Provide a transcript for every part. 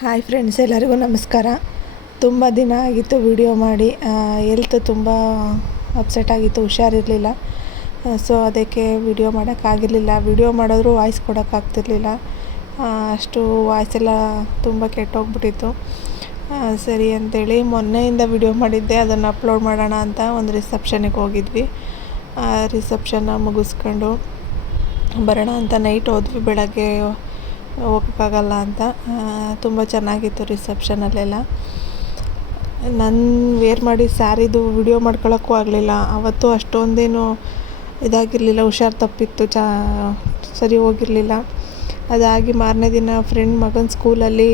Hi friends, ಎಲ್ಲರಿಗೂ ನಮಸ್ಕಾರ. ತುಂಬ ದಿನ ಆಗಿತ್ತು ವಿಡಿಯೋ ಮಾಡಿ. ಹೆಲ್ತ್ ತುಂಬ ಅಪ್ಸೆಟ್ ಆಗಿತ್ತು, ಹುಷಾರಿರಲಿಲ್ಲ. ಸೊ ಅದಕ್ಕೆ ವಿಡಿಯೋ ಮಾಡೋಕ್ಕಾಗಿರಲಿಲ್ಲ. ವಿಡಿಯೋ ಮಾಡಿದ್ರೂ ವಾಯ್ಸ್ ಕೊಡೋಕ್ಕಾಗ್ತಿರ್ಲಿಲ್ಲ. ಅಷ್ಟು ವಾಯ್ಸೆಲ್ಲ ತುಂಬ ಕೆಟ್ಟೋಗ್ಬಿಟ್ಟಿತ್ತು. ಸರಿ ಅಂಥೇಳಿ ಮೊನ್ನೆಯಿಂದ ವಿಡಿಯೋ ಮಾಡಿದ್ದೆ, ಅದನ್ನು ಅಪ್ಲೋಡ್ ಮಾಡೋಣ ಅಂತ ಒಂದು ರಿಸೆಪ್ಷನಿಗೆ ಹೋಗಿದ್ವಿ. ರಿಸೆಪ್ಷನ್ನ ಮುಗಿಸ್ಕೊಂಡು ಬರೋಣ ಅಂತ ನೈಟ್ ಹೋದ್ವಿ. ಬೆಳಗ್ಗೆ ಹೋಗೋಕ್ಕಾಗಲ್ಲ ಅಂತ. ತುಂಬ ಚೆನ್ನಾಗಿತ್ತು ರಿಸೆಪ್ಷನಲ್ಲೆಲ್ಲ. ನಾನು ವೇರ್ ಮಾಡಿ ಸ್ಯಾರಿದು ವಿಡಿಯೋ ಮಾಡ್ಕೊಳ್ಳೋಕ್ಕೂ ಆಗಲಿಲ್ಲ. ಅವತ್ತು ಅಷ್ಟೊಂದೇನು ಇದಾಗಿರಲಿಲ್ಲ, ಹುಷಾರು ತಪ್ಪಿತ್ತು, ಸರಿ ಹೋಗಿರಲಿಲ್ಲ. ಅದಾಗಿ ಮಾರನೇ ದಿನ ಫ್ರೆಂಡ್ ಮಗನ ಸ್ಕೂಲಲ್ಲಿ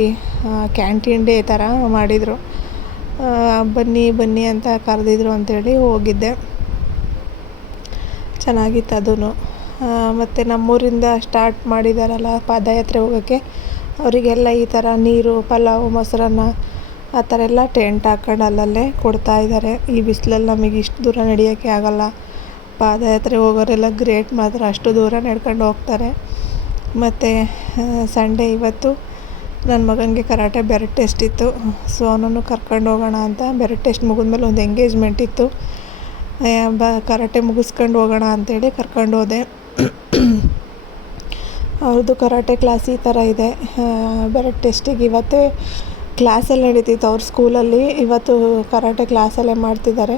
ಕ್ಯಾಂಟೀನ್ ಡೇ ಥರ ಮಾಡಿದರು. ಬನ್ನಿ ಅಂತ ಕರೆದಿದ್ರು ಅಂಥೇಳಿ ಹೋಗಿದ್ದೆ. ಚೆನ್ನಾಗಿತ್ತು ಅದೂ. ಮತ್ತು ನಮ್ಮೂರಿಂದ ಸ್ಟಾರ್ಟ್ ಮಾಡಿದಾರಲ್ಲ ಪಾದಯಾತ್ರೆ ಹೋಗೋಕ್ಕೆ, ಅವರಿಗೆಲ್ಲ ಈ ಥರ ನೀರು, ಪಲಾವು, ಮೊಸರನ್ನ ಆ ಥರ ಎಲ್ಲ ಟೆಂಟ್ ಹಾಕೊಂಡು ಅಲ್ಲಲ್ಲೇ ಕೊಡ್ತಾಯಿದ್ದಾರೆ. ಈ ಬಿಸಿಲಲ್ಲಿ ನಮಗೆ ಇಷ್ಟು ದೂರ ನಡೆಯೋಕ್ಕೆ ಆಗಲ್ಲ. ಪಾದಯಾತ್ರೆ ಹೋಗೋರೆಲ್ಲ ಗ್ರೇಟ್ ಮಾತ್ರ, ಅಷ್ಟು ದೂರ ನಡ್ಕೊಂಡು ಹೋಗ್ತಾರೆ. ಮತ್ತು ಸಂಡೇ ಇವತ್ತು ನನ್ನ ಮಗನಿಗೆ ಕರಾಟೆ ಬೆರಟ್ ಟೆಸ್ಟ್ ಇತ್ತು. ಸೊ ಅವನನ್ನು ಕರ್ಕೊಂಡು ಹೋಗೋಣ ಅಂತ. ಬೆರಟ್ ಟೆಸ್ಟ್ ಮುಗಿದ್ಮೇಲೆ ಒಂದು ಎಂಗೇಜ್ಮೆಂಟ್ ಇತ್ತು. ಕರಾಟೆ ಮುಗಿಸ್ಕೊಂಡು ಹೋಗೋಣ ಅಂಥೇಳಿ ಕರ್ಕೊಂಡು ಹೋದೆ. ಅವ್ರದ್ದು ಕರಾಟೆ ಕ್ಲಾಸ್ ಈ ಥರ ಇದೆ. ಬೆರಟ್ ಟೆಸ್ಟಿಗೆ ಇವತ್ತೇ ಕ್ಲಾಸಲ್ಲಿ ನಡೀತಿತ್ತು ಅವ್ರ ಸ್ಕೂಲಲ್ಲಿ. ಇವತ್ತು ಕರಾಟೆ ಕ್ಲಾಸಲ್ಲೇ ಮಾಡ್ತಿದ್ದಾರೆ.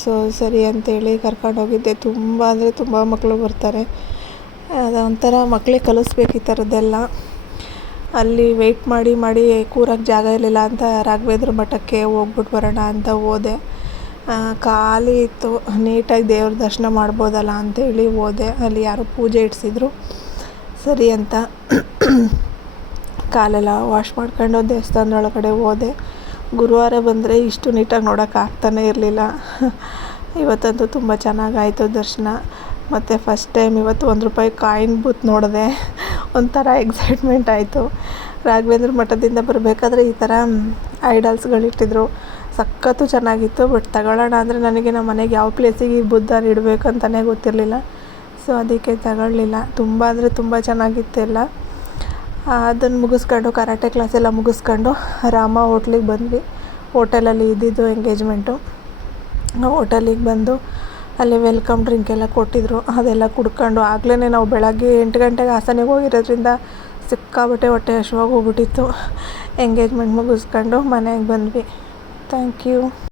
ಸೊ ಸರಿ ಅಂಥೇಳಿ ಕರ್ಕೊಂಡು ಹೋಗಿದ್ದೆ. ತುಂಬ ಅಂದರೆ ತುಂಬ ಮಕ್ಕಳು ಬರ್ತಾರೆ. ಅದೊಂಥರ ಮಕ್ಕಳಿಗೆ ಕಲಿಸ್ಬೇಕು ಈ ಥರದ್ದೆಲ್ಲ. ಅಲ್ಲಿ ವೆಯ್ಟ್ ಮಾಡಿ ಕೂರಕ್ಕೆ ಜಾಗ ಇರಲಿಲ್ಲ ಅಂತ ರಾಘವೇಂದ್ರ ಮಠಕ್ಕೆ ಹೋಗ್ಬಿಟ್ಟು ಬರೋಣ ಅಂತ ಹೋದೆ. ಖಾಲಿ ಇತ್ತು. ನೀಟಾಗಿ ದೇವ್ರ ದರ್ಶನ ಮಾಡ್ಬೋದಲ್ಲ ಅಂಥೇಳಿ ಹೋದೆ. ಅಲ್ಲಿ ಯಾರೋ ಪೂಜೆ ಇಡಿಸಿದ್ರು, ಸರಿ ಅಂತ ಕಾಲೆಲ್ಲ ವಾಶ್ ಮಾಡ್ಕೊಂಡು ದೇವಸ್ಥಾನದೊಳಗಡೆ ಹೋದೆ. ಗುರುವಾರ ಬಂದರೆ ಇಷ್ಟು ನೀಟಾಗಿ ನೋಡೋಕ್ಕಾಗ್ತಾನೆ ಇರಲಿಲ್ಲ. ಇವತ್ತಂತೂ ತುಂಬ ಚೆನ್ನಾಗಾಯಿತು ದರ್ಶನ. ಮತ್ತು ಫಸ್ಟ್ ಟೈಮ್ ಇವತ್ತು ₹1 ಕಾಯಿನ್ ಬೂತ್ ನೋಡಿದೆ. ಒಂಥರ ಎಕ್ಸೈಟ್ಮೆಂಟ್ ಆಯಿತು. ರಾಘವೇಂದ್ರ ಮಠದಿಂದ ಬರಬೇಕಾದ್ರೆ ಈ ಥರ ಐಡಲ್ಸ್ಗಳಿಟ್ಟಿದ್ರು. ಸಖತ್ತು ಚೆನ್ನಾಗಿತ್ತು. ಬಟ್ ತಗೊಳ್ಳೋಣ ಅಂದರೆ ನನಗೆ ನಮ್ಮ ಮನೆಗೆ ಯಾವ ಪ್ಲೇಸಿಗೆ ಈ ಬುದ್ಧನ ಇಡಬೇಕು ಅಂತಲೇ ಗೊತ್ತಿರಲಿಲ್ಲ. ಸೊ ಅದಕ್ಕೆ ತಗೊಳ್ಳಿಲ್ಲ. ತುಂಬ ಅಂದರೆ ತುಂಬ ಚೆನ್ನಾಗಿತ್ತು ಎಲ್ಲ. ಅದನ್ನು ಮುಗಿಸ್ಕೊಂಡು ಕರಾಟೆ ಕ್ಲಾಸೆಲ್ಲ ಮುಗಿಸ್ಕೊಂಡು ರಾಮ ಹೋಟ್ಲಿಗೆ ಬಂದ್ವಿ. ಹೋಟೆಲಲ್ಲಿ ಇದ್ದಿದ್ದು ಎಂಗೇಜ್ಮೆಂಟು. ಹೋಟೆಲಿಗೆ ಬಂದು ಅಲ್ಲಿ ವೆಲ್ಕಮ್ ಡ್ರಿಂಕ್ ಎಲ್ಲ ಕೊಟ್ಟಿದ್ದರು. ಅದೆಲ್ಲ ಕುಡ್ಕೊಂಡು ಆಗಲೇ ನಾವು ಬೆಳಗ್ಗೆ 8 ಗಂಟೆಗೆ ಹಾಸನಿಗೆ ಹೋಗಿರೋದ್ರಿಂದ ಸಿಕ್ಕಾಬಟ್ಟೆ ಹೊಟ್ಟೆ ಹಸಿವಾಗಿ ಹೋಗ್ಬಿಟ್ಟಿತ್ತು. ಎಂಗೇಜ್ಮೆಂಟ್ ಮುಗಿಸ್ಕೊಂಡು ಮನೆಗೆ ಬಂದ್ವಿ. Thank you.